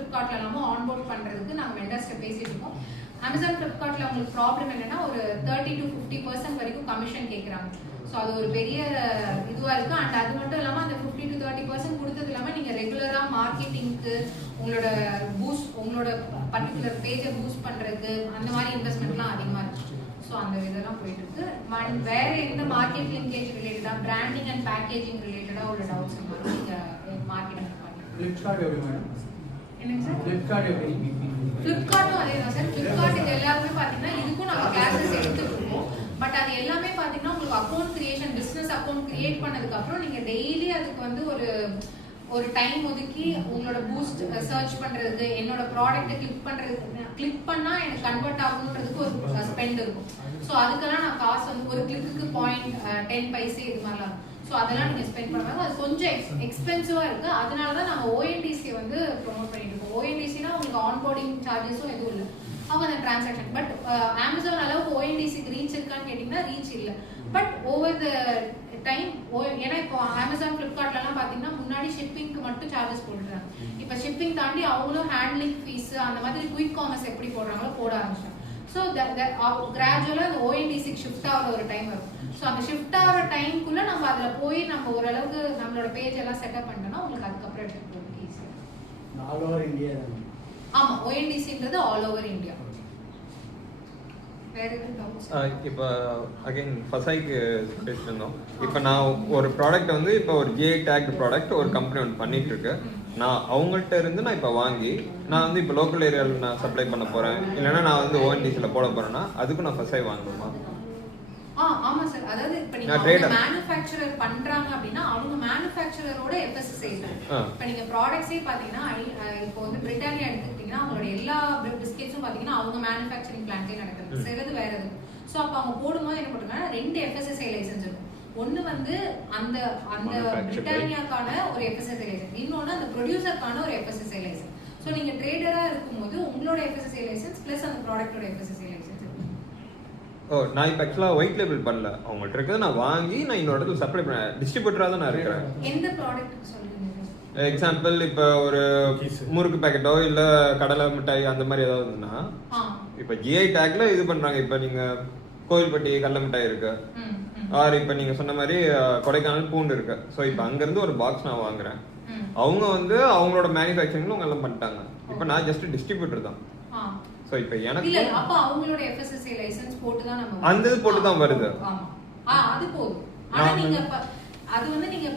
Flipkartல எல்லாமே ஆன்போர்ட் பண்றதுக்கு நாங்க வெண்டர்ஸ்ட்ட பேசிட்டு இருக்கோம். Amazon Flipkartல உங்களுக்கு ப்ராப்ளம் என்னன்னா ஒரு 30 to 50% வரைக்கும் கமிஷன் கேக்குறாங்க. சோ அது ஒரு பெரிய இதுவா இருக்கு. அண்ட் அது மட்டும் இல்லாம அந்த 50 to 30% கொடுத்தது இல்லாம நீங்க ரெகுலரா மார்க்கெட்டிங்க்கு உங்களோட பர்టిక్యులர் பேஜை பூஸ்ட் பண்றதுக்கு அந்த மாதிரி இன்வெஸ்ட்மென்ட்லாம் அதிகமா இருக்கு. சோ அந்த இதெல்லாம் போயிட்டு இருக்கு. வேற எந்த மார்க்கெட் லிங்கேஜ் ரிலேட்டடா பிராண்டிங் அண்ட் பேக்கேஜிங் ரிலேட்டடா உள்ள டவுட்ஸ் இருந்தாலும் நீங்க மார்க்கெட்டிங் பண்ணி Flipkart எப்படி மேடம்? என்னங்க சார்? Flipkart எப்படி? Flipkartடும் அதே தான் சார். Flipkart இது எல்லாமே பாத்தீங்கன்னா இதுக்கும் நாங்க கிளாसेस எடுத்துட்டு இருக்கோம். பட் அது எல்லாமே பாத்தீங்கன்னா உங்களுக்கு account creation business account create பண்ணதுக்கு அப்புறம் நீங்க டெய்லி அதுக்கு வந்து ஒரு டைம் ஒதுக்கி உங்களோட பூஸ்ட் சர்ச் பண்றதுக்கு என்னோட ப்ராடக்ட்டை கிளிக் பண்ணா எனக்கு கன்வெர்ட் ஆகணும்ன்றதுக்கு ஒரு ஸ்பெண்ட் இருக்கும். சோ அதுக்கெல்லாம் நான் காசு வந்து ஒரு கிளிக்கு 10 பைசே இது மாதிரிலாம். சோ அதெல்லாம் நீங்க ஸ்பெண்ட் பண்ணுவாங்க. அது கொஞ்சம் எக்ஸ்பென்சிவா இருக்கு. அதனால தான் நாங்க ONDC வந்து ப்ரோமோட் பண்ணிட்டு இருக்கோம். ONDCனா உங்களுக்கு ஆன்போர்டிங் சார்ஜஸும் எதுவும் இல்லை. அவங்க அந்த டிரான்சாக்ஷன் பட் அமேசான் அளவுக்கு ONDCக்கு ரீச் இருக்கான்னு கேட்டீங்கன்னா ரீச் இல்லை. பட் ஓவர் த டைம் ஏன்னா இப்போ அமேசான் Flipkartலாம் பாத்தீங்கன்னா முன்னாடி ஷிப்பிங்க்கு மட்டும் சார்ஜஸ் போடுறாங்க. இப்போ ஷிப்பிங் தாண்டி அவங்களும் ஹேண்ட்லிங் ஃபீஸ் அந்த மாதிரி குயிக் காமர்ஸ் எப்படி போடுறாங்களோ போட ஆரம்பிச்சாங்க. ஸோ கிராஜுவலா அந்த ONDCக்கு ஷிஃப்ட் ஆகிற ஒரு டைம் வரும். ஸோ அந்த ஷிஃப்ட் ஆகிற டைம்குள்ள நம்ம அதில் போய் நம்ம ஓரளவுக்கு நம்மளோட பேஜ் எல்லாம் செட்டப் பண்ணோம்னா உங்களுக்கு அதுக்கப்புறம் எடுத்துட்டு போகிறதுக்கு ஈஸியாக. ஆல் ஓவர் இந்தியா தான். ஆமா ONDCன்றது ஆல் ஓவர் இந்தியா. வேற எதுவும் டவுட்ஸ்? இப்போ அகைன் ஃபசைக்கு பேசியிருந்தோம். இப்போ நான் ஒரு ப்ராடக்ட் வந்து இப்போ ஒரு GI டேக்டு ப்ராடக்ட் ஒரு கம்பெனி ஒன்று பண்ணிட்டு இருக்கு. நான் அவங்கள்ட்ட இருந்து நான் இப்போ வாங்கி நான் வந்து இப்போ லோக்கல் ஏரியாவில் நான் சப்ளை பண்ண போறேன், இல்லைன்னா நான் வந்து ONDCல போட போறேன்னா அதுக்கு நான் ஃபசை வாங்கணுமா? ஆமா சார். அதாவது இப்போ நீங்க மேனுஃபேக்சரர் பண்றாங்க அப்படின்னா அவங்க மேனுஃபேக்சரரோட FSSAI தான். இப்போ நீங்க ப்ராடக்ட்ஸே பாத்தீங்கன்னா இப்போ வந்து பிரிட்டானியா எடுத்துக்கிட்டீங்கன்னா அவங்களோட எல்லா பிஸ்கெட்ஸும் பாத்தீங்கன்னா அவங்க மேனுஃபேக்சரிங் பிளான்ட்லயே நடக்குது. சிலது வேற எது. ஸோ அப்போ அவங்க போடும்போது என்ன பண்ணுறாங்கன்னா 2 FSSAI லைசன்ஸ் இருக்கும். ஒன்னு வந்து அந்த பிரிட்டானியாக்கான ஒரு FSSAI லைசன்ஸ், இன்னொன்னு அந்த ப்ரொடியூசருக்கான ஒரு FSSAI லைசன்ஸ். ஸோ நீங்க ட்ரேடரா இருக்கும்போது உங்களோட FSSAI லைசன்ஸ் பிளஸ் அந்த ப்ராடக்டோட FSSAI லைசன்ஸ். நான் இப்போ ஆக்சுவலாக ஒயிட் லேபிள் பண்ணல, அவங்கள்ட்ட இருக்கிறத நான் வாங்கி நான் இன்னொரு இடத்துல சப்ளை பண்ண டிஸ்ட்ரிபியூட்டராக தான் நான் இருக்கிறேன். எந்த ப்ராடக்ட் சொல்லுங்க? எக்ஸாம்பிள் இப்போ ஒரு முறுக்கு பேக்கெட்டோ இல்லை கடலை மிட்டாய் அந்த மாதிரி ஏதாவதுன்னா இப்போ GI டேக்ல இது பண்றாங்க. இப்போ நீங்க கோயில்பட்டி கடலை மிட்டாய் இருக்கு, ஆர் இப்போ நீங்க சொன்ன மாதிரி கொடைக்கானல் பூண்டு இருக்கு. ஸோ இப்போ அங்கேருந்து ஒரு பாக்ஸ் நான் வாங்குறேன், அவங்க வந்து அவங்களோட மேனுஃபேக்சரிங்ல அவங்க எல்லாம் பண்ணிட்டாங்க. இப்போ நான் ஜஸ்ட் டிஸ்ட்ரிபியூட்டர் தான். சோ இப்போ எனக்கு இல்ல அப்ப அவங்களோட FSSAI லைசென்ஸ் போட்டு தான் நம்ம அந்த இது போட்டு தான் வருது. ஆமா அது போதும். ஆனா நீங்க அது வந்து நீங்க